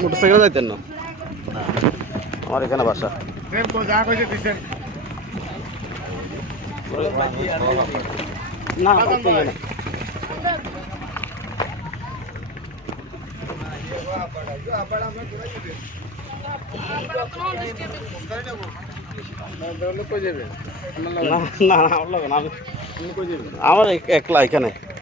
মোটরসাইকেলে যাইতেন না? আমার এখানে বাসা। না গেলে। না না আমার একলা এখানে।